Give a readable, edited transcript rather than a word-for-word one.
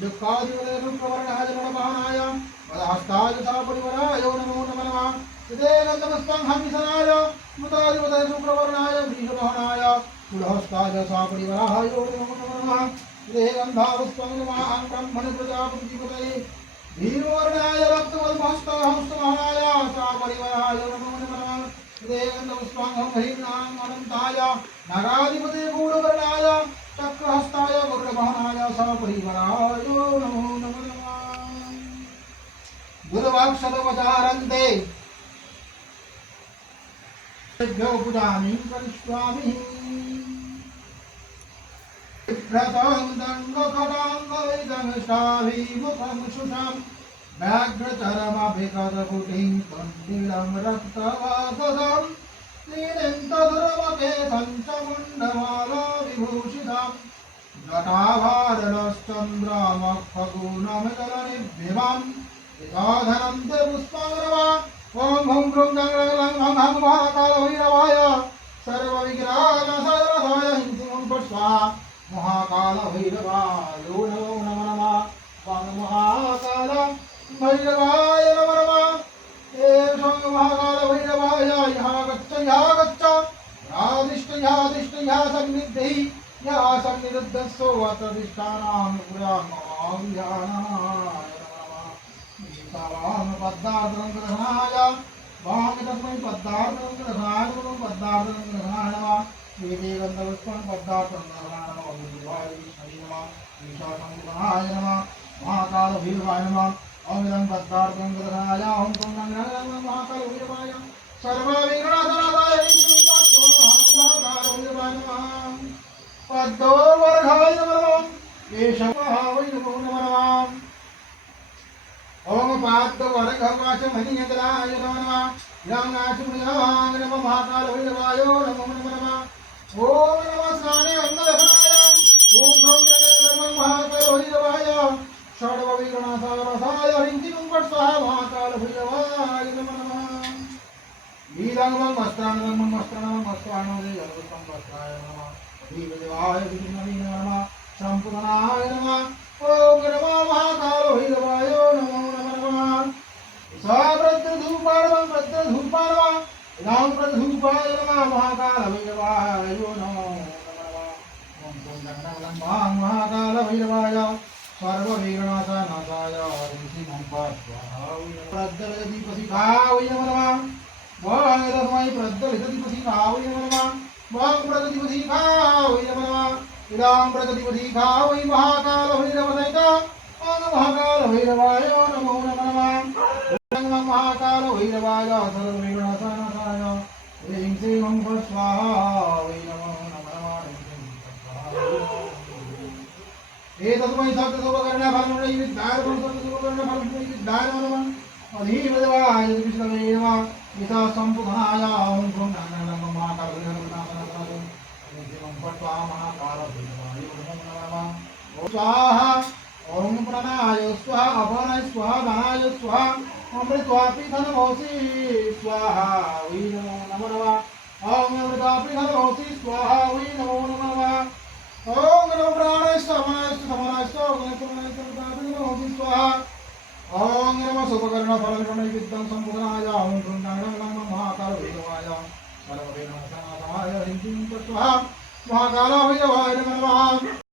दुःखादिवदनुप्रवर्णाय नमः वदहस्ताय सापरिवराय नमो नमः हृदे गन्धपुष्पं हंसनाय स्मृतादिवदनुप्रवर्णाय वृषभहनाय कुलहस्ताय सापरिवराय नमो नमः हृदे गन्धपुष्पं नमः ब्रह्मण प्रजापतिपतये भीमवर्णाय रक्तवल्महस्तहंसमहाय सापरिवराय नमो नमः हृदे गन्धपुष्पं ह्रीणां अनन्ताय नागाधिपते गूढवर्णाय चक्रहस्ताय गुरुर्वहनाय सपरिवाराय नमो नमः गुरुवाक्शतवचारन्ते भ्यो पूजामि करिष्यामि बिभ्रतं दण्डखडाङ्गैदंष्टाभिमुखं शुषं व्याघ्रचरमभिगतकुटिं कण्डिलं रक्तवासदं नीलिन्तधुरमकेशं च मुण्डमाला विभूषितं जटाभारलश्चन्द्रामखगुणमजलनिभ्यमां यथाधनं ते पुष्पाङ्गवा ॐ हुं ह्रुं दङ्लं हं हं महाकालभैरवाय सर्वविघ्नानाशनाय हिंसिं स्वाहा महाकालभैरवाय नमो नमः ॐ महाकाल भैरवाय नमो नमः एषं महाकालभैरवाय यहाँ गच्छ या सन्निधि या सन्निरुद्धस्सो अतधिष्ठानां पुराणमाव्यानाय नमः पद्मार्दनं ग्रहणाय वाम तस्मै पद्मार्दनं ग्रहणाय नमः वेदे गन्धपुष्पं पद्मार्दनं ग्रहणाय नमः गुरुवाय विष्णवे नमः ईशासंग्रहणाय नमः महाकालभैरवाय नमः ॐ इदं पद्मार्दनं ग्रहणाय ॐ पुण्यं महाकालभैरवाय सर्वविघ्ननाशाय महाकालभैरवाय नमः पद्मवर्गाय नमः केशवाय नमो नमः ओम पाद्मवर्गवाच मणियतलाय नमः यंगाचुमयां नमः महाकालभैरवाय नमो नमः ओम नमः स्नाने अंगदहनाय ओम ब्रह्मणे महाकालभैरवाय षड्विघ्ननाशाय ह्रीं स्वाहा महाकालभैरवाय नमः नीलांगं वस्त्रांगं वस्त्राणोदे जलवस्त्रं वस्त्राय नमः देवाय विष्णवे नमः संपूर्णाय नमः ओम नमो महाकालभैरवाय नमो नमः साप्रद्धूपार्वं प्रद्धूपार्वा राम प्रद्धूपाय नमः महाकालभैरवाय नमो नमः ओम दण्डं महाकालभैरवाय सर्वविघ्ननाशाय ह्रीं स्वाहा प्रद्दलदीपशिखाय नमः वां तस्मै प्रद्दलितदीपशिखाय नमः वां प्रद्दलितदीपशिखाय नमः इदां प्रगतिपथीखावै महाकालभैरवसहित ॐ महाकालभैरवाय नमो नमः ॐ महाकालभैरवाय सर्वविघ्ननाशाय ह्रीं श्रीं स्वाहा वै नमो नमः एतस्मै सप्तसुभकर्णफलमुदयविद्याय सप्तसुभकर्णफलमुदयविद्याय नमः अधीमदेवाय विष्णवे नमः यथा सम्पूर्णाय ॐ ह्रुं दण्डं महाकालभैरवाय महाकालभैरवाय नमो नमः स्वाहा ओम प्राणाय स्वाहा अपानाय स्वाहा दानाय स्वाहा अमृत्वापि धनमोसि स्वाहा वै नमो नमः ओम अमृतापि धनमोसि स्वाहा वै नमो नमः ओम नमो प्राणाय समानाय समानाय स्वाहा ओम नमो सुभकर्णफलविद्यां संपूर्ण